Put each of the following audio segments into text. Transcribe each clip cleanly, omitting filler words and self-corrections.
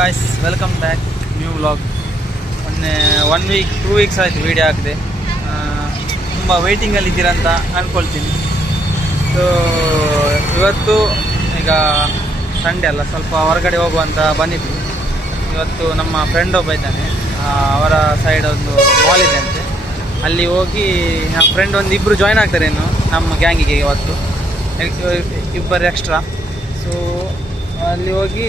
Guys, welcome back new vlog. ಮೊನ್ನೆ 1 weak 2 weeks ಆಯಿತು video ಹಾಕಿದೆ. ತುಂಬ ವೆಯ್ಟಿಂಗಲ್ಲಿ ಇದ್ದೀರಂತ ಅಂದ್ಕೊಳ್ತೀನಿ. ಸೊ ಇವತ್ತು ಈಗ ಸಂಡೇ ಅಲ್ಲ, ಸ್ವಲ್ಪ ಹೊರಗಡೆ ಹೋಗುವಂತ ಬಂದಿದ್ವಿ. ಇವತ್ತು ನಮ್ಮ ಫ್ರೆಂಡ್ ಒಬ್ಬ ಇದ್ದಾನೆ, ಅವರ ಸೈಡ್ ಒಂದು ಮಾಲ್ ಇದೆ ಅಂತೆ. ಅಲ್ಲಿ ಹೋಗಿ ನಮ್ಮ ಫ್ರೆಂಡ್ ಒಂದು ಇಬ್ಬರು ಜಾಯ್ನ್ ಆಗ್ತಾರೆ ಇನ್ನು ನಮ್ಮ ಗ್ಯಾಂಗಿಗೆ. ಇವತ್ತು ಇಬ್ಬರು ಎಕ್ಸ್ಟ್ರಾ. ಸೊ ಅಲ್ಲಿ ಹೋಗಿ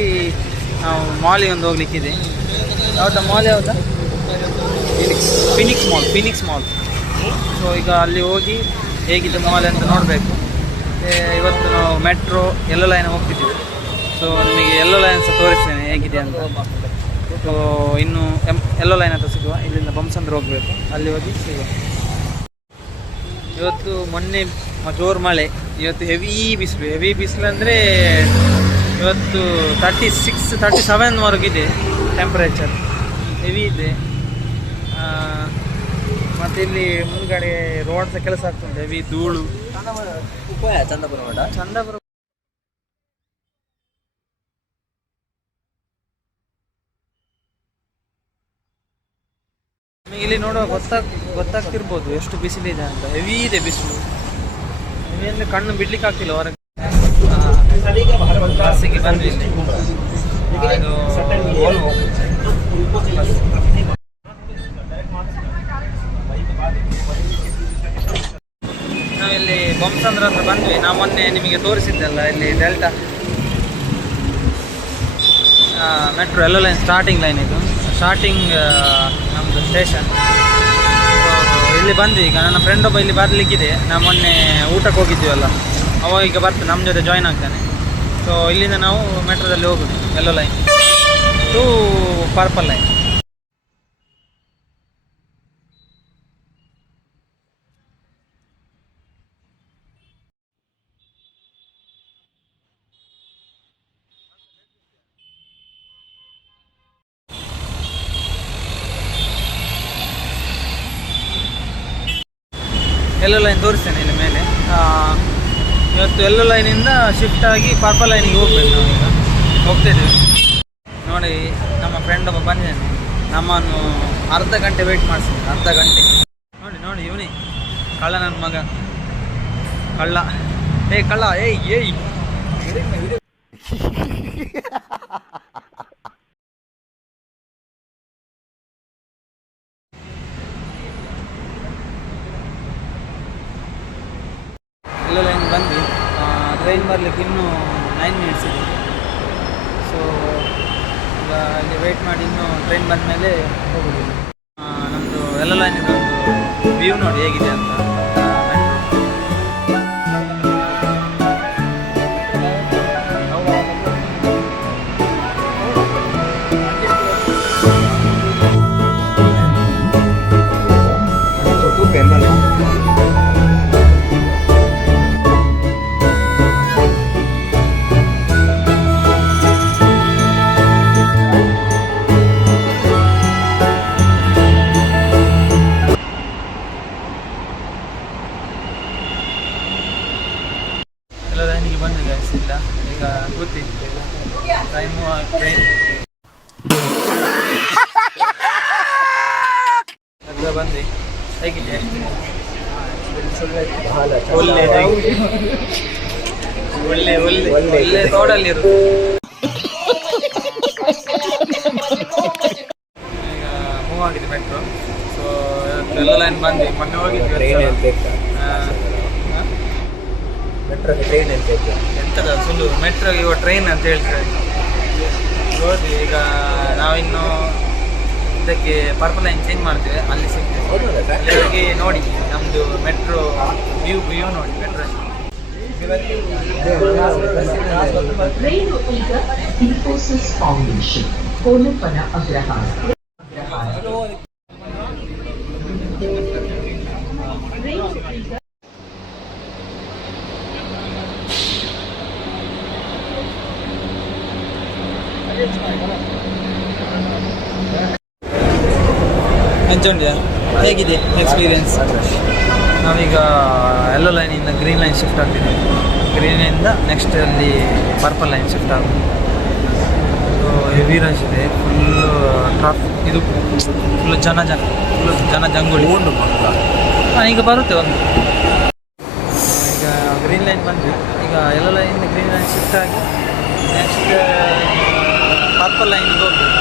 ನಾವು ಮಾಲಿಗೆ ಒಂದು ಹೋಗ್ಲಿಕ್ಕಿದೆ. ಯಾವುದಾ ಮಾಲ್? ಯಾವುದಾ? Phoenix mall. ಸೊ ಈಗ ಅಲ್ಲಿ ಹೋಗಿ ಹೇಗಿದೆ ಮಾಲ್ ಅಂತ ನೋಡಬೇಕು. ಇವತ್ತು ನಾವು ಮೆಟ್ರೋ ಯೆಲ್ಲೋ ಲೈನ್ ಹೋಗ್ತಿದ್ದೀವಿ. ಸೊ ನಿಮಗೆ ಯೆಲ್ಲೋ ಲೈನ್ ಸಹ ತೋರಿಸ್ತೇನೆ ಹೇಗಿದೆ ಅಂತ. ಸೊ ಇನ್ನು ಯೆಲ್ಲೋ ಲೈನ್ ಅಂತ ಸಿಗುವ, ಇಲ್ಲಿಂದ ಬೊಮ್ಮಸಂದ್ರ ಹೋಗಬೇಕು, ಅಲ್ಲಿ ಹೋಗಿ ಸಿಗುವ. ಇವತ್ತು ಮೊನ್ನೆ ಜೋರು ಮಳೆ, ಇವತ್ತು ಹೆವಿ ಬಿಸಿಲು ಅಂದರೆ ಇವತ್ತು 36-37ವರೆಗಿದೆ ಟೆಂಪ್ರೇಚರ್, ಹೆವಿ ಇದೆ. ಮತ್ತು ಇಲ್ಲಿ ಮುಂದ್ಗಡೆ ರೋಡ್ ಸಹ ಕೆಲಸ ಆಗ್ತುಂಟು, ಹೆವಿ ಧೂಳು. ಚಂದಾಪುರ ನಿಮಗೆ ಇಲ್ಲಿ ನೋಡುವ ಗೊತ್ತಾಗ್ತಿರ್ಬೋದು ಎಷ್ಟು ಬಿಸಿಲಿದೆ ಅಂತ. ಹೆವಿ ಇದೆ ಬಿಸಿಲು, ಹೆವಿ ಅಂದರೆ ಕಣ್ಣು ಬಿಡ್ಲಿಕ್ಕೆ ಆಗ್ತಿಲ್ಲ ಹೊರಗೆ. ಬಸ್ಸಿಗೆ ಬಂದ್ವಿ. ಇದು ನಾವಿಲ್ಲಿ ಬೊಮ್ಮಸಂದ್ರ ಹತ್ರ ಬಂದ್ವಿ. ನಾವು ಮೊನ್ನೆ ನಿಮಗೆ ತೋರಿಸಿದ್ದೆಲ್ಲ, ಇಲ್ಲಿ delta metro yellow line starting line. ಇದು ಸ್ಟಾರ್ಟಿಂಗ್ ನಮ್ಮದು ಸ್ಟೇಷನ್. ಇಲ್ಲಿ ಬಂದ್ವಿ. ಈಗ ನನ್ನ ಫ್ರೆಂಡ್ ಒಬ್ಬ ಇಲ್ಲಿ ಬರಲಿಕ್ಕಿದೆ. ನಾವು ಮೊನ್ನೆ ಊಟಕ್ಕೆ ಹೋಗಿದ್ದೀವಲ್ಲ, ಅವ ಈಗ ಬರ್ತಾನೆ, ನಮ್ಮ ಜೊತೆ ಜಾಯ್ನ್ ಆಗ್ತಾನೆ. ಸೊ ಇಲ್ಲಿಂದ ನಾವು ಮೆಟ್ರೋದಲ್ಲಿ ಹೋಗೋದು yellow line to purple line. Yellow line ತೋರಿಸ್ತೇನೆ ಇಲ್ಲಿ ಮೇಲೆ. ಇವತ್ತು ಯೆಲ್ಲೋ ಲೈನಿಂದ ಶಿಫ್ಟ್ ಆಗಿ ಪರ್ಪಲ್ ಲೈನಿಗೆ ಹೋಗ್ಬೇಕು. ನಾವೀಗ ಹೋಗ್ತಿದ್ದೀವಿ. ನೋಡಿ, ನಮ್ಮ ಫ್ರೆಂಡ್ ಒಬ್ಬ ಬಂದಿದ್ದಾನೆ, ನಮ್ಮನ್ನು ಅರ್ಧ ಗಂಟೆ ವೆಯ್ಟ್ ಮಾಡಿಸಿದ್ದಾನೆ. ಅರ್ಧ ಗಂಟೆ. ನೋಡಿ ಇವನೇ ಕಳ್ಳ, ನನ್ನ ಮಗ ಕಳ್ಳ. ಕಳ್ಳ, ಏಯ್ ಯೆಲ್ಲೋ ಲೈನ್ ಬಂದ್ವಿ. ಟ್ರೈನ್ ಬರಲಿಕ್ಕೆ ಇನ್ನೂ 9 ಮಿನಿಟ್ಸ್ ಇದೆ. ಸೊ ಈಗ ಇಲ್ಲಿ ವೆಯ್ಟ್ ಮಾಡಿ ಇನ್ನೂ ಟ್ರೈನ್ ಬಂದ ಮೇಲೆ ಹೋಗೋದು. ನಮ್ಮದು ಯೆಲ್ಲೋ ಲೈನಿಂದ ಒಂದು ವ್ಯೂ ನೋಡಿ ಹೇಗಿದೆ ಅಂತ. ಯೆಲ್ಲೋ ಲೈನಿಗೆ ಬಂದು ಗಾಯ್ಸ್. ಇಲ್ಲ ಈಗ ಕೂತಿದ್ದೆ, ಟೈಮು ಟ್ರೈನ್ ಹತ್ರ ಬಂದ್ವಿ. ಹೇಗಿದೆ? ಒಳ್ಳೆ ರೋಡಲ್ಲಿರೋದು. ಈಗ ಮೂವ್ ಆಗಿದೆ ಮೆಟ್ರೋ. ಸೊ ಯೆಲ್ಲೋ ಲೈನ್ ಬಂದ್ವಿ. ಮೊನ್ನೆ ಹೋಗಿದ್ವಿ. ಎಂತದ ಸುಳ್ಳು, ಮೆಟ್ರೋಗೆ ಇವಾಗ ಟ್ರೈನ್ ಅಂತ ಹೇಳ್ತಾರೆ. ಹೋದ್ವಿ. ಈಗ ನಾವಿನ್ನು ಇದಕ್ಕೆ ಪರ್ಪಲ್ ಲೈನ್ ಚೇಂಜ್ ಮಾಡ್ತೇವೆ, ಅಲ್ಲಿ ಸಿಗ್ತೇವೆ. ಅಲ್ಲಿವರೆಗೆ ನೋಡಿ ನಮ್ಮದು ಮೆಟ್ರೋ ವ್ಯೂ ನೋಡಿ. ಮೆಟ್ರೋ ರೈಲು ಈಗ ಇನ್ಫೋಸಿಸ್ ಫೌಂಡೇಶನ್ ಕೋಲಪ್ಪನ ಅಗ್ರಹಾರ. ಅಂಚೊಂಡ್ಯಾ, ಹೇಗಿದೆ ಎಕ್ಸ್ಪೀರಿಯನ್ಸ್? ನಾವೀಗ ಯೆಲ್ಲೋ ಲೈನಿಂದ ಗ್ರೀನ್ ಲೈನ್ ಶಿಫ್ಟ್ ಆಗ್ತಿದ್ದೀವಿ. ಗ್ರೀನಿಂದ ನೆಕ್ಸ್ಟ್ ಅಲ್ಲಿ ಪರ್ಪಲ್ ಲೈನ್ ಶಿಫ್ಟ್ ಆಗೋದು. ಸೊ ಹೆವಿ ರಶ್ ಇದೆ, ಫುಲ್ಲು ಟ್ರಾಫಿಕ್, ಇದು ಫುಲ್ಲು ಜನ ಜಂಗುಳಿ ಉಂಟು. ಈಗ ಬರುತ್ತೆ ಒಂದು. ಈಗ ಗ್ರೀನ್ ಲೈನ್ ಬಂದ್ವಿ, ಈಗ ಎಲ್ಲ ಲೈನ್ ಗ್ರೀನ್ ಲೈನ್ ಶಿಫ್ಟ್ ಆಗಿ ನೆಕ್ಸ್ಟ್ ಪರ್ಪಲ್ ಲೈನ್ಗೆ ಹೋಗ್ಬೇಕು.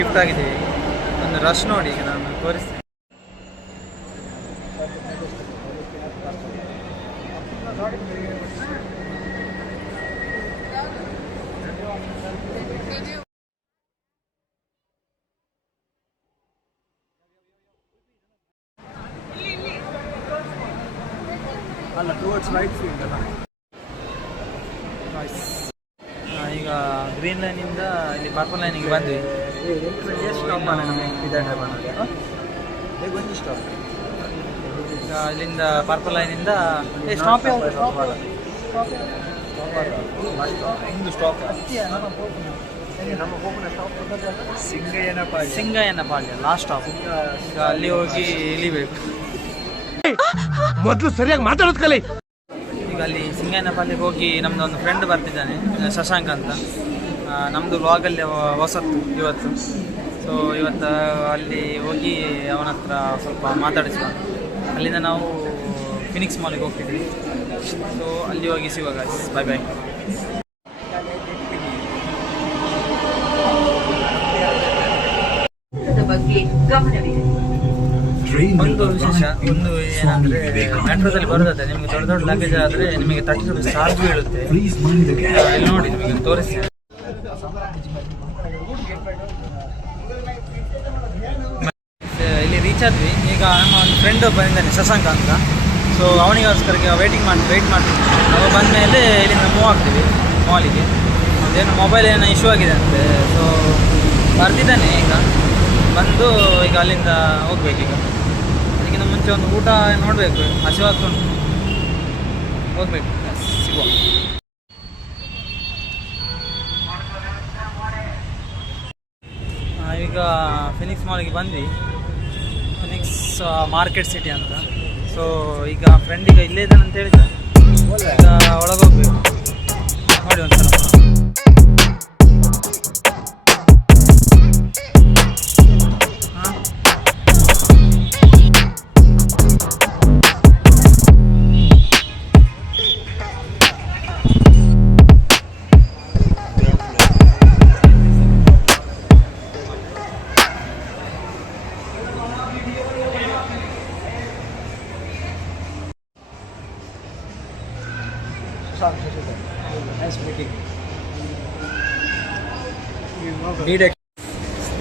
ಶಿಫ್ಟ್ ಆಗಿದೆ, ಒಂದು ರಶ್ ನೋಡಿ ಈಗ ನಾನು ತೋರಿಸ್ತೇನೆ. ಅಲ್ಲ ಟುವರ್ಡ್ಸ್ ರೈಟ್ ಫೀಲ್ಡ್ ಅಲ್ಲ. ಈಗ ಗ್ರೀನ್ ಲೈನಿಂದ ಇಲ್ಲಿ ಪರ್ಪಲ್ ಲೈನಿಗೆ ಬಂದ್ವಿ. ಈಗ ಇಲ್ಲಿಂದ ಪರ್ಪಲ್ ಲೈನಿಂದ ಸ್ಟಾಪ್ ಸಿಂಗಯ್ಯನ ಪಾಳ್ಯ ಲಾಸ್ಟ್ ಸ್ಟಾಪ್. ಈಗ ಅಲ್ಲಿ ಹೋಗಿ ಇಳಿಬೇಕು. ಮೊದಲು ಸರಿಯಾಗಿ ಮಾತಾಡೋದು ಕಲಿ. ಈಗ ಅಲ್ಲಿ ಸಿಂಗಯ್ಯನ ಪಾಳ್ಯಕ್ಕೆ ಹೋಗಿ ನಮ್ದು ಒಂದು ಫ್ರೆಂಡ್ ಬರ್ತಿದ್ದಾನೆ, ಶಶಾಂಕ್ ಅಂತ. ನಮ್ಮದು ವ್ಲಾಗಲ್ಲಿ ಹೊಸತ್ತು ಇವತ್ತು. ಸೊ ಇವತ್ತು ಅಲ್ಲಿ ಹೋಗಿ ಅವನ ಹತ್ರ ಸ್ವಲ್ಪ ಮಾತಾಡಿಸುವ. ಅಲ್ಲಿಂದ ನಾವು ಫಿನಿಕ್ಸ್ ಮಾಲಿಗೆ ಹೋಗ್ತಿದ್ವಿ. ಸೊ ಅಲ್ಲಿ ಹೋಗಿ ಸಿಗುವ ಗಾಯ್ಸ್. ಬಾಯ್ ಬಾಯ್. ಬಗ್ಗೆ ಗಮನವಿದೆ. ಒಂದು ವಿಶೇಷ ಒಂದು ಏನಂದ್ರೆ, ಮೆಟ್ರೋದಲ್ಲಿ ಬರೋದಾದ್ರೆ ನಿಮಗೆ ದೊಡ್ಡ ದೊಡ್ಡ ಲಗೇಜ್ ಆದರೆ ನಿಮಗೆ 30 ರೂಪಾಯಿ ಚಾರ್ಜ್ ಬೀಳುತ್ತೆ. ಇಲ್ಲಿ ನೋಡಿ ನಿಮಗೆ ತೋರಿಸ್ತೇನೆ. ಇಲ್ಲಿ ರೀಚ್ ಆದ್ವಿ. ಈಗ ನಮ್ಮ ಒಂದು ಫ್ರೆಂಡ್ ಬಂದಿದ್ದಾನೆ ಶಶಾಂಕ ಅಂತ. ಸೊ ಅವನಿಗೋಸ್ಕರ ವೇಟ್ ಮಾಡ್ತೀವಿ. ನಾವು ಬಂದ ಮೇಲೆ ಇಲ್ಲಿಂದ ಮೂವ್ ಆಗ್ತೀವಿ ಮಾಲಿಗೆ. ಅದೇನು ಮೊಬೈಲ್ ಏನೋ ಇಶ್ಯೂ ಆಗಿದೆ ಅಂತೆ. ಸೊ ಬರ್ತಿದ್ದಾನೆ ಈಗ ಬಂದು. ಈಗ ಅಲ್ಲಿಂದ ಹೋಗ್ಬೇಕು. ಈಗ ಅದಕ್ಕಿಂತ ಮುಂಚೆ ಒಂದು ಊಟ ನೋಡಬೇಕು, ಹಸಿವಾಗ್ತುಂಟು, ಹೋಗ್ಬೇಕು. ಸಿಗುವ. ಈಗ ಫಿನಿಕ್ಸ್ ಮಾಲಿಗೆ ಬಂದ್ವಿ. ಫಿನಿಕ್ಸ್ ಮಾರ್ಕೆಟ್ ಸಿಟಿ ಅಂತ. ಸೊ ಈಗ ಫ್ರೆಂಡ್ ಈಗ ಇಲ್ಲೇ ಇದ್ದಾನೆ ಅಂತ ಹೇಳಿದ. ಈಗ ಒಳಗೆ ಹೋಗ್ಬೇಕು. ನೋಡಿ ಒಂದ್ಸಲ.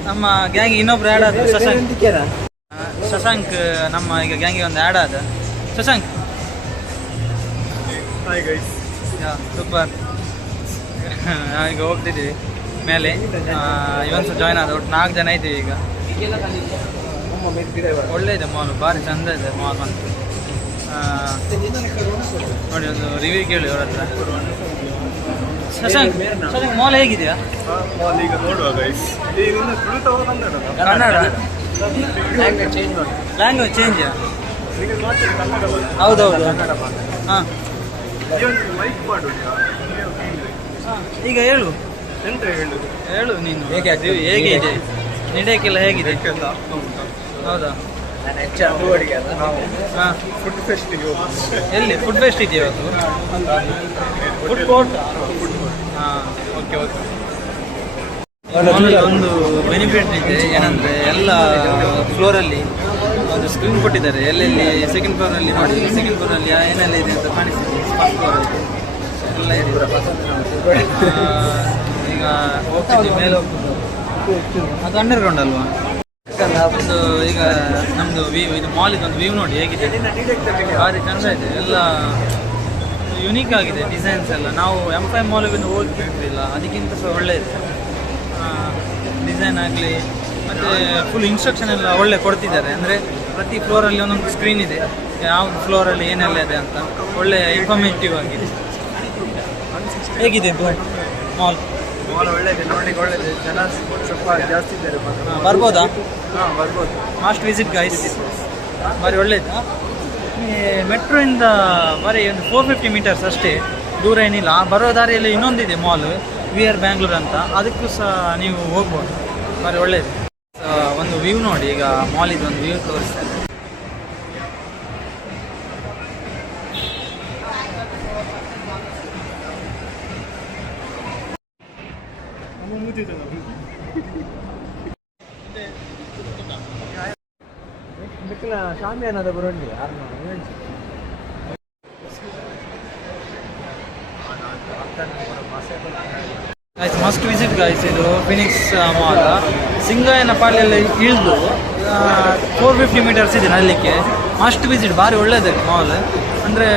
ನಮ್ಮ ಗ್ಯಾಂಗ್ ಇನ್ನೊಬ್ರು ಆ್ಯಡ್ ಆದ ಶಶಾಂಕ್ ನಮ್ಮ ಈಗ ಗ್ಯಾಂಗಿಗೆ ಒಂದು ಆ್ಯಡ್ ಆದ. ಶಶಾಂಕ್ ಸೂಪರ್. ಈಗ ಹೋಗ್ತಿದ್ದೀವಿ ಮೇಲೆ. ಇವನ್ಸು ಜಾಯ್ನ್ ಆದ. ಒಟ್ಟು 4 ಜನ ಇದ್ದೀವಿ ಈಗ. ಒಳ್ಳೆ ಇದೆ ಮಾಲ್, ಭಾರಿ ಚಂದ ಇದೆ ಮಾಲ್ ಅಂತ. ನೋಡಿ ಒಂದು ರಿವ್ಯೂ ಕೇಳಿ ಅವ್ರ ಹತ್ರ. ಶಶಾಂಕ್ ಮಾಲ್ ಹೇಗಿದೆಯಾ? Kannada language change. ಹೌದೌದು. ಹಾಂ ಈಗ ಹೇಳು ನೀನು. ಹೇಗೆ ಇದೆ ನಡೆಯಕ್ಕೆಲ್ಲ ಹೇಗಿದೆ? ಹೌದಾ? ಹಾಂ ಫುಡ್ ಫೆಸ್ಟಿಗೆ ಎಲ್ಲಿ ಫುಡ್ ಫೆಸ್ಟ್ ಇದೆಯಾ ಇವತ್ತು? Food court. ಹಾಂ ಓಕೆ. ಒಂದು ಬೆನಿಫಿಟ್ ಇದೆ ಏನಂದರೆ, ಎಲ್ಲ ಫ್ಲೋರಲ್ಲಿ ಒಂದು ಸ್ಕ್ರೀನ್ ಕೊಟ್ಟಿದ್ದಾರೆ. ಎಲ್ಲೆಲ್ಲಿ ಸೆಕೆಂಡ್ ಫ್ಲೋರಲ್ಲಿ ನೋಡಿ, ಸೆಕೆಂಡ್ ಫ್ಲೋರಲ್ಲಿ ಏನೆಲ್ಲ ಇದೆ ಅಂತ ಕಾಣಿಸ್ತಿದೆ. ಫಸ್ಟ್ ಫ್ಲೋರಲ್ಲಿ ಎಲ್ಲ ಇದೆ. ಈಗ ಹೋಗ್ತಿದ್ವಿ ಮೇಲೆ. ಅದು ಅಂಡರ್ಗ್ರೌಂಡ್ ಅಲ್ವಾ? ಒಂದು ಈಗ ನಮ್ಮದು ಇದು ಮಾಲಿಗೆ ಒಂದು ವ್ಯೂ ನೋಡಿ ಹೇಗಿದೆ. ಭಾರಿ ಚಂದ ಇದೆ, ಎಲ್ಲ ಯುನೀಕ್ ಆಗಿದೆ ಡಿಸೈನ್ಸ್ ಎಲ್ಲ. ನಾವು M5 ಮಾಲಿಗೆ ಹೋಗ್ತಿರ್ತಿಲ್ಲ, ಅದಕ್ಕಿಂತ ಸಹ ಒಳ್ಳೆ ಇದೆ ಡಿಸೈನ್ ಆಗಲಿ. ಮತ್ತು ಫುಲ್ ಇನ್ಸ್ಟ್ರಕ್ಷನ್ ಎಲ್ಲ ಒಳ್ಳೆ ಕೊಡ್ತಿದ್ದಾರೆ. ಅಂದರೆ ಪ್ರತಿ ಫ್ಲೋರಲ್ಲಿ ಒಂದೊಂದು ಸ್ಕ್ರೀನ್ ಇದೆ, ಯಾವುದು ಫ್ಲೋರಲ್ಲಿ ಏನೆಲ್ಲ ಇದೆ ಅಂತ ಒಳ್ಳೆ ಇನ್ಫಾರ್ಮೇಟಿವ್ ಆಗಿದೆ. ಹೇಗಿದೆ ಮಾಲ್? ಮಾಲ್ ಒಳ್ಳೆಇದೆ, ನೋಡ್ಲಿಕ್ಕೆ ಒಳ್ಳೆಇದೆ, ಜನ ಸ್ವಲ್ಪ ಜಾಸ್ತಿ ಇದ್ದಾರೆ ಮಾತ್ರ. ಬರ್ಬೋದಾ? ಹಾಂ ಬರ್ಬೋದು. Must visit guys. ಬಾರಿ ಒಳ್ಳೇದು. ಮೆಟ್ರೋ ಇಂದ ಬರೀ ಒಂದು 450 ಮೀಟರ್ಸ್ ಅಷ್ಟೇ, ದೂರ ಏನಿಲ್ಲ. ಬರೋ ದಾರಿಯಲ್ಲಿ ಇನ್ನೊಂದಿದೆ ಮಾಲ್, VR ಬ್ಯಾಂಗ್ಳೂರ್ ಅಂತ, ಅದಕ್ಕೂ ಸಹ ನೀವು ಹೋಗ್ಬೋದು. ಬಾರಿ ಒಳ್ಳೇದು. ಒಂದು ವ್ಯೂ ನೋಡಿ, ಈಗ ಮಾಲಿದು ಒಂದು ವ್ಯೂ ತೋರಿಸ್ತಾರೆ. ಶಾಮಿಯಾನದ ಬರೋಂಡಿ ಆಯ್ತು, ಮಸ್ಟ್ ವಿಸಿಟ್ ಗಾಯ್ಸ್. ಇದು ಫಿನಿಕ್ಸ್ ಮಾಲ್ ಸಿಂಗಾಯನ ಪಾಳ್ಯಲ್ಲಿ ಇಳಿದು 450 ಮೀಟರ್ಸ್ ಇದೆ ನಡಲಿಕ್ಕೆ. ಮಸ್ಟ್ ವಿಸಿಟ್, ಭಾರಿ ಒಳ್ಳೇದು ಮಾಲ್. ಅಂದರೆ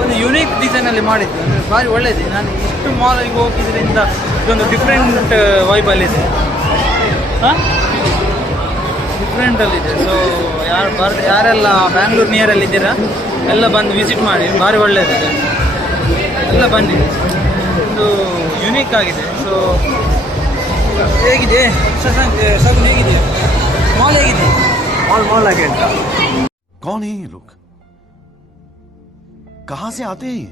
ಒಂದು ಯುನೀಕ್ ಡಿಸೈನಲ್ಲಿ ಮಾಡಿದ್ದು, ಅಂದರೆ ಭಾರಿ ಒಳ್ಳೇದು. ನಾನು ಇಷ್ಟು ಮಾಲಿಗೆ ಹೋಗಿದ್ರಿಂದ ಇದೊಂದು ಡಿಫ್ರೆಂಟ್ ವೈಬಲ್ಲಿದೆ, ಹಾಂ ಡಿಫ್ರೆಂಟಲ್ಲಿದೆ. ಸೊ ಯಾರೆಲ್ಲ ಬ್ಯಾಂಗ್ಳೂರು ನಿಯರಲ್ಲಿದ್ದೀರಾ ಎಲ್ಲ ಬಂದು ವಿಸಿಟ್ ಮಾಡಿ, ಭಾರಿ ಒಳ್ಳೆಯದಿದೆ. ಎಲ್ಲ ಬನ್ನಿ, ಒಂದು ಯುನೀಕ್ ಆಗಿದೆ. ಸೊ ಹೇಗಿದೆ ಸಗನ್, ಹೇಗಿದೆ ಮಾಲ್, ಹೇಗಿದೆ ಮಾಲ್ ಆಗಿ ಅಂತ. कौन है ये लोग? कहां से आते हैं ये?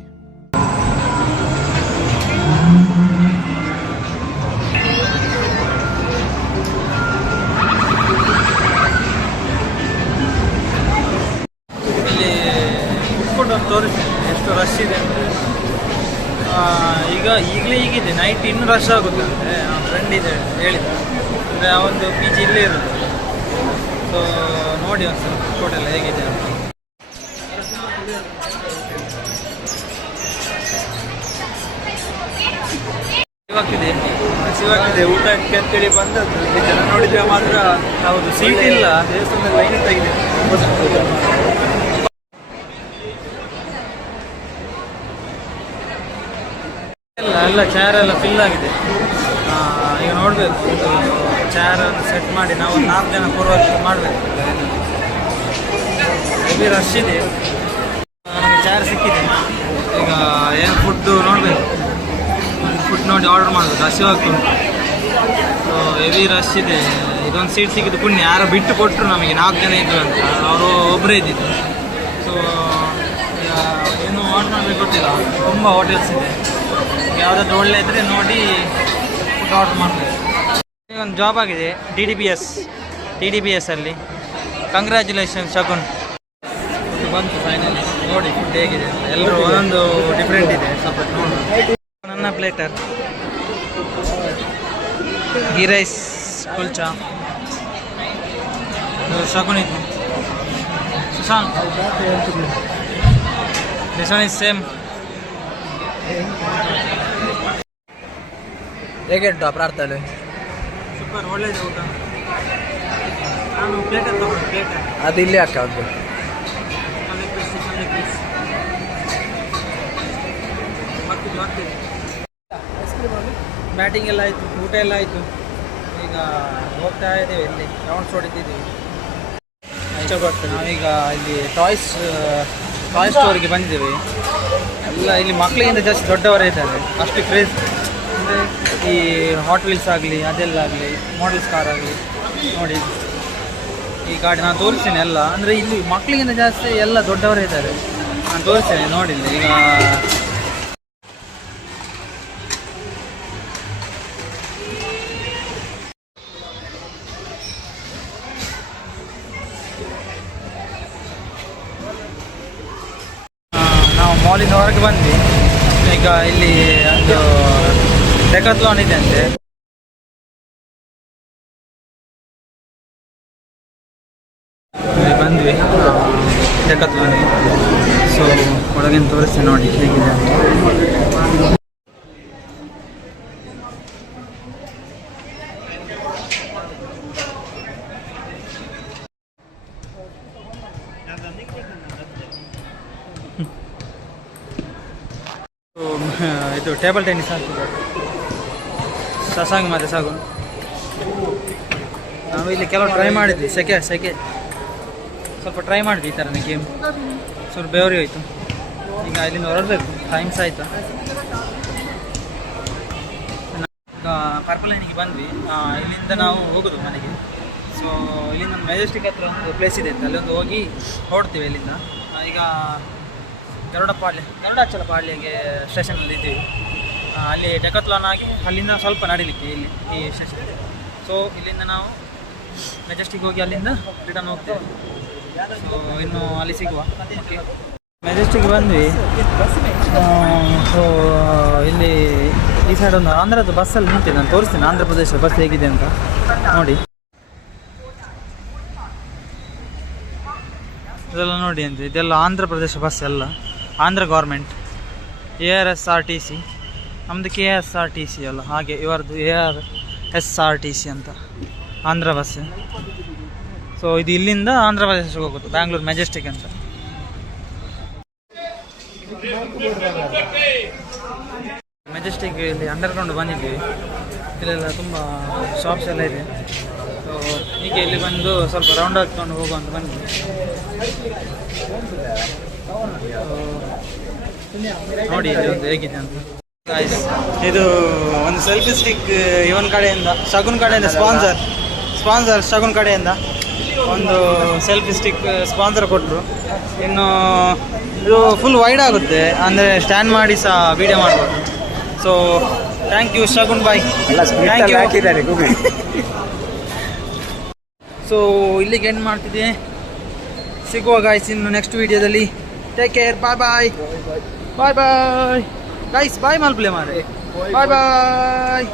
ಇಲ್ಲಿ ಫುಡ್ ಒಂದು ತೋರಿಸ್ತೀನಿ ಎಷ್ಟು ರಶ್ ಇದೆ ಅಂದರೆ. ಈಗಲೇ ಹೀಗಿದೆ, ನೈಟ್ ಇನ್ನೂ ರಶ್ ಆಗುತ್ತೆ ಅಂದರೆ ಫ್ರೆಂಡ್ ಇದೆ ಹೇಳಿದ. ಅಂದರೆ ಆ ಒಂದು PG ಇಲ್ಲೇ ಇರೋದು. ಸೊ ನೋಡಿ ಒಂದು ಸ್ವಲ್ಪ ಫುಡ್ ಎಲ್ಲ ಹೇಗಿದೆ ಅಂತ. ಹಸಿವಾಗ್ತಿದೆ, ಊಟಕ್ಕೆ ಅಂತೇಳಿ ಬಂದದ್ದು. ಇಲ್ಲಿ ಜನ ನೋಡಿದ್ರೆ ಮಾತ್ರ. ಹೌದು, ಸೀಟ್ ಇಲ್ಲ, ದೇವಸ್ಥಾನದ ಲೈನ್ ಇದ್ದಾಗಿದೆ. ಎಲ್ಲ ಚೇರ್ ಎಲ್ಲ ಫಿಲ್ ಆಗಿದೆ. ಈಗ ನೋಡಬೇಕು, ಚೇರನ್ನು ಸೆಟ್ ಮಾಡಿ ನಾವು 4 ಜನ ಕೂರುವಷ್ಟು ಮಾಡಬೇಕು. ಹೆವಿ ರಶ್ ಇದೆ. ನನಗೆ ಚೇರ್ ಸಿಕ್ಕಿದೆ. ಈಗ ಏನು ಫುಡ್ಡು ನೋಡಬೇಕು, ಫುಡ್ ನೋಡಿ ಆರ್ಡರ್ ಮಾಡಬೇಕು. ಹಸಿವಾಗ್ತುಂಟು. ಸೊ ಹೆವಿ ರಶ್ ಇದೆ. ಇದೊಂದು ಸೀಟ್ ಸಿಕ್ಕಿದ್ದು ಪುಣ್ಯ. ಯಾರೋ ಬಿಟ್ಟು ಕೊಟ್ಟರು ನಮಗೆ, 4 ಜನ ಇದ್ರು ಅಂತ, ಅವರು ಒಬ್ಬರೇ ಇದ್ದಿದ್ದು. ಸೊ ಏನು ಆರ್ಡರ್ ಮಾಡಬೇಕು ಗೊತ್ತಿಲ್ಲ, ತುಂಬ ಹೋಟೆಲ್ಸ್ ಇದೆ. ಯಾವುದಾದ್ರು ಒಳ್ಳೆ ಇದ್ದರೆ ನೋಡಿ ಫುಡ್ ಆರ್ಡರ್ ಮಾಡಬೇಕು. ಒಂದು ಜಾಬ್ ಆಗಿದೆ TDPS ಅಲ್ಲಿ. ಕಂಗ್ರ್ಯಾಚುಲೇಷನ್ ಶಗುನ್. ಫುಡ್ ಬಂತು ಫೈನಲಿ. ನೋಡಿ ಫುಡ್ ಹೇಗಿದೆ ಅಂತ. ಎಲ್ಲರೂ ಒಂದೊಂದು ಡಿಫ್ರೆಂಟ್ ಇದೆ, ಸ್ವಲ್ಪ ನೋಡಿ. ನನ್ನ ಪ್ಲೇಟರ್ ಗೀ ರೈಸ್ ಕುಲ್ಚಾ. ಶಗುನ್ ಇತ್ತು. Sushant, this one is same. ಹೇಗೆ ಉಂಟು ಪ್ರಾರ್ಥನೆ? ಸೂಪರ್, ಒಳ್ಳೆಯದು ಊಟ. ನಾನು ಪ್ಲೇಟರ್ ತಗೊಂಡು ಪ್ಲೇಟರ್ ಅದು ಇಲ್ಲಿ ಹಾಕ ಒಂದು ಬ್ಯಾಟಿಂಗ್ ಎಲ್ಲ ಆಯಿತು, ಊಟ ಎಲ್ಲ ಆಯಿತು. ಈಗ ಹೋಗ್ತಾ ಇದ್ದೇವೆ, ಇಲ್ಲಿ ರೌಂಡ್ಸ್ ಹೊಡಿತಿದ್ದೀವಿ. ನಾವೀಗ ಇಲ್ಲಿ ಟಾಯ್ ಸ್ಟೋರಿಗೆ ಬಂದಿದ್ದೇವೆ. ಎಲ್ಲ ಇಲ್ಲಿ ಮಕ್ಕಳಿಗಿಂತ ಜಾಸ್ತಿ ದೊಡ್ಡವರೇ ಇದ್ದಾರೆ, ಅಷ್ಟು ಕ್ರೇಜ್. ಅಂದರೆ ಈ ಹಾಟ್ ವೀಲ್ಸ್ ಆಗಲಿ, ಅದೆಲ್ಲ ಆಗಲಿ, ಮಾಡಲ್ಸ್ ಕಾರ್ ಆಗಲಿ. ನೋಡಿ ಈ ಗಾಡಿ ನಾನು ತೋರಿಸ್ತೇನೆ ಎಲ್ಲ. ಅಂದರೆ ಇಲ್ಲಿ ಮಕ್ಕಳಿಗಿಂತ ಜಾಸ್ತಿ ಎಲ್ಲ ದೊಡ್ಡವರೇ ಇದ್ದಾರೆ. ನಾನು ತೋರಿಸ್ತೇನೆ ನೋಡಿ. ಇಲ್ಲಿ ಈಗ ನಾವು ಮಾಲಿಂದ ಹೊರಗೆ ಬಂದ್ವಿ. ಈಗ ಇಲ್ಲಿ ಒಂದು ಡೆಕಾಥ್ಲಾನ್ ಇದೆ ಅಂತೆ. ಬಂದ್ವಿ ಡೆಕಾಥ್ಲಾನ್ಗೆ. ಸೊ ಒಳಗಿನ ತೋರಿಸ್ತೀನಿ ನೋಡಿ ಹೇಗಿದೆ ಅಂತ. ಇದು ಟೇಬಲ್ ಟೆನ್ನಿಸ್ ಆಗ್ತಿದ್ದಾರೆ, ಶಶಾಂಕ್ ಮತ್ತು ಸಾಗುನ್. ನಾವು ಇಲ್ಲಿ ಕೆಲವು ಟ್ರೈ ಮಾಡಿದ್ವಿ, ಸೆಕೆ ಸ್ವಲ್ಪ ಟ್ರೈ ಮಾಡಿದ್ವಿ ಈ ಥರನೇ ಗೇಮ್. ಸ್ವಲ್ಪ ಬೆವರಿ ಹೋಯಿತು. ಈಗ ಇಲ್ಲಿಂದ ಹೊರಡಬೇಕು, ಟೈಮ್ಸ್ ಆಯಿತು. ಪರ್ಪಲ್ ಲೈನಿಗೆ ಬಂದ್ವಿ. ಇಲ್ಲಿಂದ ನಾವು ಹೋಗೋದು ಮನೆಗೆ. ಸೊ ಇಲ್ಲಿಂದ ಮೆಜೆಸ್ಟಿಕ್ ಹತ್ರ ಒಂದು ಪ್ಲೇಸ್ ಇದೆ ಅಂತ, ಅಲ್ಲೊಂದು ಹೋಗಿ ಹೊರಡ್ತೀವಿ ಇಲ್ಲಿಂದ. ಈಗ ಗರುಡಾಚಲಪಾಳ್ಯಗೆ ಸ್ಟೇಷನಲ್ಲಿ ಇದ್ದೀವಿ. ಅಲ್ಲಿ ಡೆಕತ್ಲಾನ್ ಆಗಿ ಅಲ್ಲಿಂದ ಸ್ವಲ್ಪ ನಡಿಲಿಕ್ಕೆ ಇಲ್ಲಿ ಈ ಸ್ಟೇಷನ್. ಸೊ ಇಲ್ಲಿಂದ ನಾವು ಮೆಜೆಸ್ಟಿಕ್ ಹೋಗಿ ಅಲ್ಲಿಂದ ರಿಟರ್ನ್ ಹೋಗ್ತೇವೆ. ಸೊ ಇನ್ನು ಅಲ್ಲಿ ಸಿಗುವ. ಓಕೆ, ಮೆಜೆಸ್ಟಿಕ್ ಬಂದ್ವಿ. ಸೊ ಇಲ್ಲಿ ಈ ಸೈಡ್ ಒಂದು ಆಂಧ್ರದ ಬಸ್ಸಲ್ಲಿ ನಿಂತಿದೆ. ನಾನು ತೋರಿಸ್ತೀನಿ ಆಂಧ್ರ ಪ್ರದೇಶ ಬಸ್ ಹೇಗಿದೆ ಅಂತ ನೋಡಿ. ಇದೆಲ್ಲ ನೋಡಿ ಅಂತ, ಇದೆಲ್ಲ ಆಂಧ್ರ ಪ್ರದೇಶ ಬಸ್ ಎಲ್ಲ, ಆಂಧ್ರ ಗೌರ್ಮೆಂಟ್. ARSRTC, ನಮ್ಮದು KSRTC ಅಲ್ಲ, ಹಾಗೆ ಇವರದ್ದು ARSRTC ಅಂತ ಆಂಧ್ರ ಬಸ್. ಸೊ ಇದು ಇಲ್ಲಿಂದ ಆಂಧ್ರ ಪ್ರದೇಶಕ್ಕೆ ಹೋಗೋದು, ಬ್ಯಾಂಗ್ಳೂರು ಮೆಜೆಸ್ಟಿಕ್ ಅಂತ. ಮೆಜೆಸ್ಟಿಕ್ ಇಲ್ಲಿ ಅಂಡರ್ಗ್ರೌಂಡ್ ಬಂದಿದ್ದೀವಿ. ಇಲ್ಲೆಲ್ಲ ತುಂಬ ಶಾಪ್ಸ್ ಎಲ್ಲ ಇದೆ. ಸೊ ಹೀಗೆ ಇಲ್ಲಿ ಬಂದು ಸ್ವಲ್ಪ ರೌಂಡ್ ಹಾಕ್ಕೊಂಡು ಹೋಗುವಂತ ಬಂದಿದ್ವಿ. ನೋಡಿ ಇಲ್ಲಿ ಒಂದು ಹೇಗಿದೆ ಅಂತ. ಇದು ಒಂದು ಸೆಲ್ಫಿ ಸ್ಟಿಕ್ ಇವನ್ ಕಡೆಯಿಂದ, ಶಗುನ್ ಕಡೆಯಿಂದ ಸ್ಪಾನ್ಸರ್ ಶಗುನ್ ಕಡೆಯಿಂದ ಒಂದು ಸೆಲ್ಫಿ ಸ್ಟಿಕ್ ಸ್ಪಾನ್ಸರ್ ಕೊಟ್ಟರು. ಇನ್ನು ಇದು ಫುಲ್ ವೈಡ್ ಆಗುತ್ತೆ, ಅಂದರೆ ಸ್ಟ್ಯಾಂಡ್ ಮಾಡಿ ಸಹ ವಿಡಿಯೋ ಮಾಡ್ಬೋದು. So thank you Shagun bye, thank you. So ಇಲ್ಲಿಗೆ ಎಂಡ್ ಮಾಡ್ತಿದ್ದೆ. ಸಿಗುವ ಗಾಯ್ಸ್ ಇನ್ನು ನೆಕ್ಸ್ಟ್ ವಿಡಿಯೋದಲ್ಲಿ. Take care, bye bye guys, bye ಮಲ್ಪ್ಲೆ ಮಾರೆ, ಬಾಯ್ ಬಾಯ್.